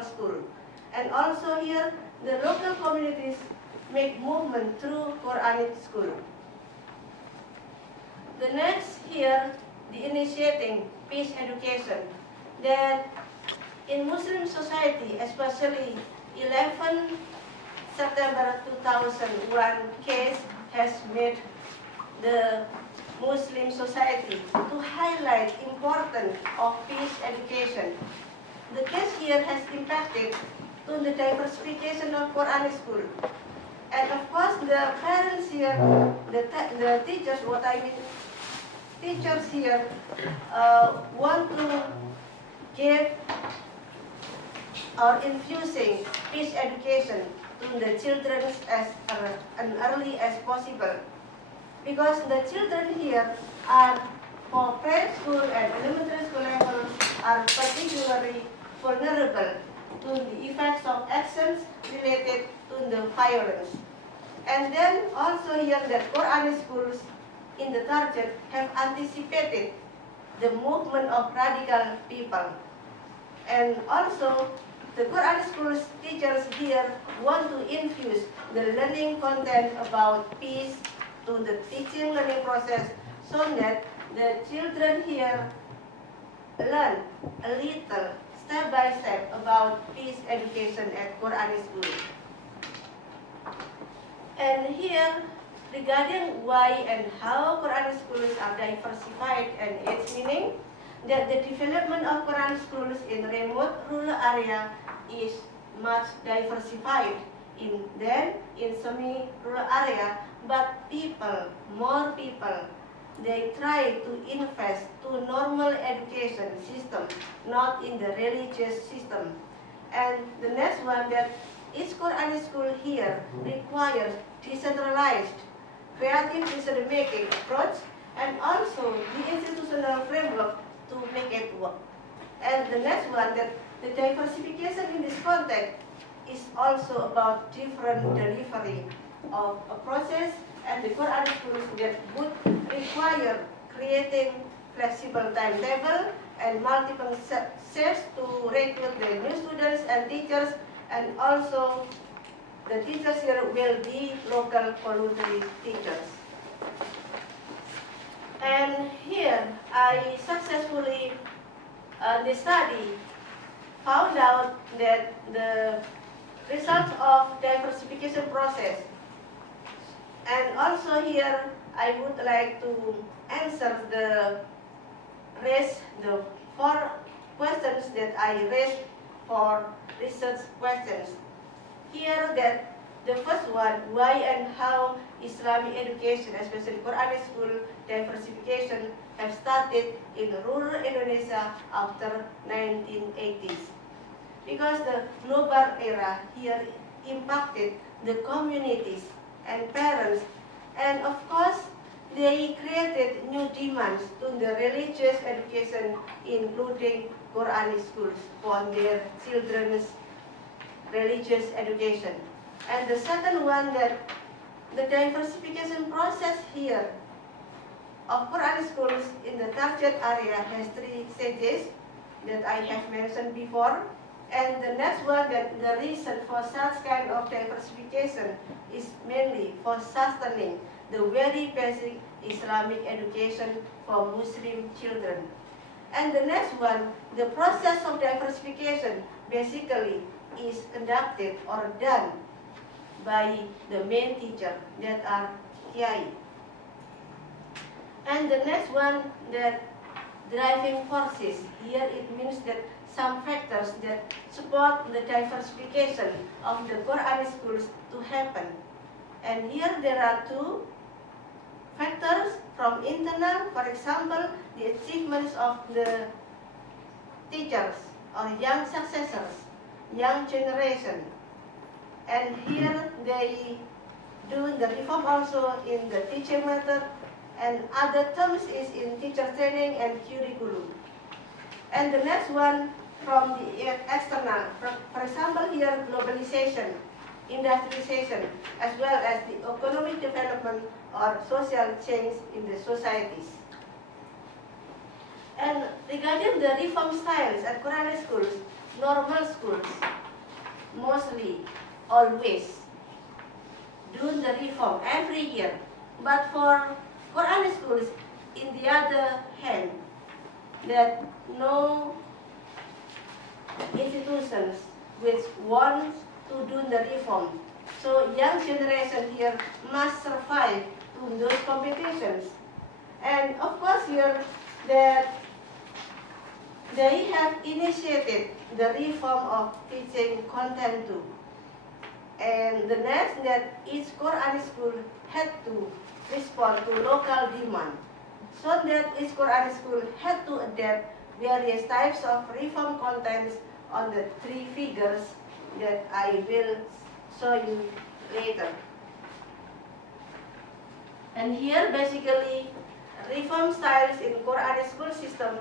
normal school. And also here, the local communities make movement through Quranic school. The next here, the initiating peace education. That in Muslim society, especially 11 September 2001 case has made the Muslim society to highlight importance of peace education. The case here has impacted to the diversification of Quranic school. And of course, the parents here, the teachers, teachers here want to give or infusing peace education to the children as early as possible. Because the children here are, for preschool and elementary school levels, are particularly vulnerable to the effects of actions related to the violence. And then also here that Quranic schools in the target have anticipated the movement of radical people. And also the Quranic schools teachers here want to infuse the learning content about peace to the teaching learning process so that the children here learn a little step by step about peace education at Quranic school. And here, regarding why and how Quranic schools are diversified and its meaning, that the development of Quranic schools in remote rural area is much diversified than in semi-rural area, but more people, they try to invest to normal education system, not in the religious system. And the next one, that each Quranic school here requires decentralized, creative decision-making approach, and also the institutional framework to make it work. And the next one, that the diversification in this context is also about different delivery of approaches, and the Quranic schools that would require creating flexible timetable and multiple shifts to recruit the new students and teachers, and also the teachers here will be local voluntary teachers. And here I successfully the study found out that the results of diversification process. And also here I would like to answer the 4 questions that I raised for research questions. Here that the first one, why and how Islamic education, especially Quranic school diversification, have started in rural Indonesia after 1980s. Because the global era here impacted the communities and parents, and of course they created new demands to the religious education, including Quranic schools for their children's religious education. And the second one, that the diversification process here of Quranic schools in the target area has 3 stages that I have mentioned before. And the next one, that the reason for such kind of diversification is mainly for sustaining the very basic Islamic education for Muslim children. And the next one, the process of diversification basically is conducted or done by the main teacher, that are Kiai. And the next one, that driving forces. Here it means that some factors that support the diversification of the Quranic schools to happen. And here there are 2 factors from internal, for example, the achievements of the teachers or young successors, young generation. And here they do the reform also in the teaching method, and other terms is in teacher training and curriculum. And the next one from the external, for example here globalization, industrialization, as well as the economic development or social change in the societies. And regarding the reform styles at Quranic schools, normal schools, mostly, always, do the reform every year. But for Quran schools, in the other hand, that no institutions which want to do the reform. So young generation here must survive to those competitions. And of course here that they have initiated the reform of teaching content too. And the next that each Quran school had to respond to local demand. So that each Quran school had to adapt various types of reform contents on the three figures that I will show you later. And here basically reform styles in Quran school system